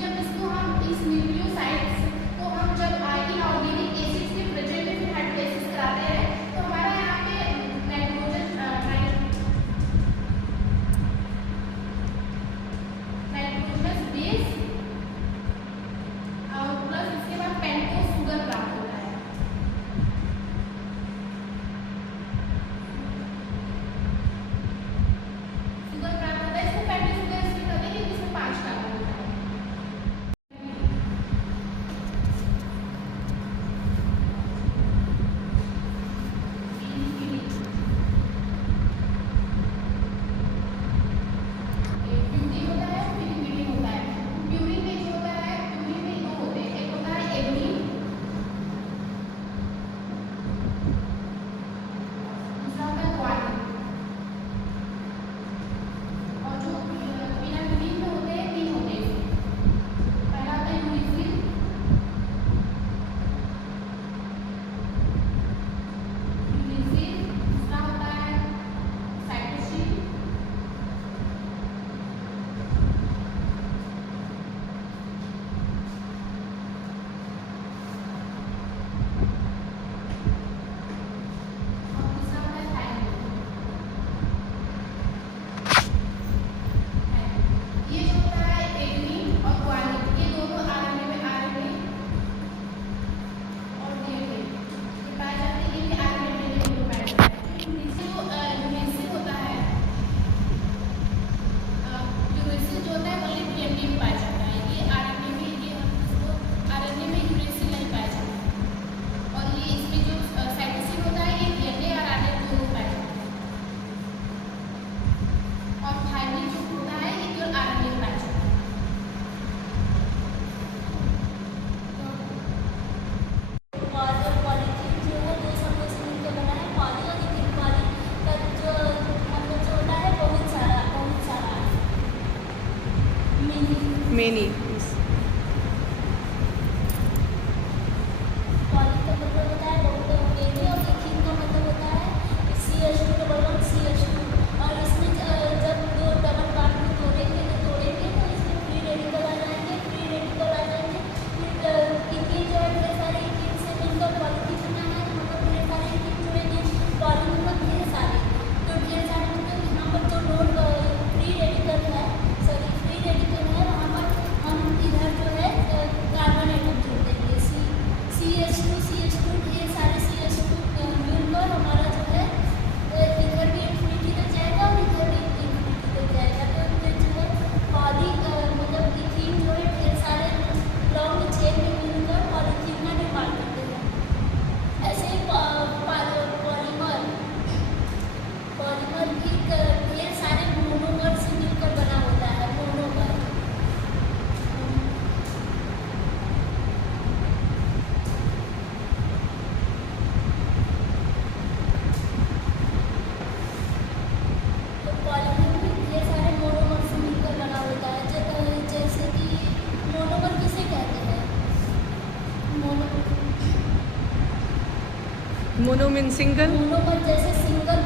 जब इसको हम इस न्यूक्लियोसाइड्स को हम जब इनऑर्गेनिक एसिड्स के प्रेजेंट में हाइड्रोलाइसिस कराते हैं तो हमारा यहाँ पे नाइट्रोजनस बेस और प्लस इसके बाद पेंटोस शुगर प्राप्त होता है। शुगर प्राप्त होता है, इसको पेंटोस शुगर इसलिए कहते हैं कि इसमें 5 कार्बन होता है। प्यूरिन होता है, प्यूरिन होता है। प्यूरिन में जो होता है, प्यूरिन में दो होते हैं, एक होता है एग्रीन, दूसरा होता है ग्वानिन। और जो पिनाकिलिन में होते हैं, 3 होते हैं। पहला होता है यूरिसिल, दूसरा होता है साइटोसिन, और तीसरा होता है थायमिन। ये जो होता है एग्रीन और ग्वानिन, ये दोनों आरएनए में आरएनए और डीएनए ये पाए जाते हैं। ये भी आरएनए डीएनए दोनों पाए जाते हैं। यूरेसिल होता है, यूरेसिल जो होता है ओनली डीएनए में पाया जाता है। ये आरएनए में, ये हम इसको आरएनए में यूरेसिल नहीं पाया जाता है। और ये इसमें जो साइटोसिन होता है, ये डीएनए और आरएनए दोनों पाए जाते हैं। और थायमिन जो होता है, ये केवल आरएनए में पाया जाता है। और पॉलीथीन जो है दो समूह से मिलकर बना है। पॉली और इथिन पॉली का जो मतलब जो होता है बहुत सारा मेनी पॉली का मतलब होता है बहुत मेनी और इथिन का मतलब होता है CH2 डबल बॉन्ड CH2। और इसमें जब दो डबल बॉन्ड को तोड़ेंगे तो इसमें फ्री रेडिकल आ जाएंगे। फिर इथिन जो है ढेर सारे इथिन से मिलकर पॉलीथीन बना है। मतलब ढेर सारे इथिन जुड़ेंगे, पॉली मतलब ढेर सारे। तो ढेर सारे मतलब यहाँ पर जो लोड फ्री रेडिकल है, वहाँ पर हम इधर जो है कार्बन एटम जोड़ देंगे। CH2 ढेर सारे CH2 मिलकर हमारा जो है इधर भी इन्फिनिटी तक जाएगा और इधर भी इन्फिनिटी तक जाएगा। तो ये जो है पॉली मतलब इथिन जो है ढेर सारे लॉन्ग चेन में मिलकर पॉलीथीन का निर्माण करते हैं। ऐसे ही पॉलीमर भी ढेर सारे मोनोमर से मिलकर बना होता है। मोनोमर तो पॉलीमर भी ढेर सारे मोनोमर से मिलकर बना होता है। जैसे कि मोनोमर किसे कहते हैं? Mono mean single. मोनोमर जैसे सिंगल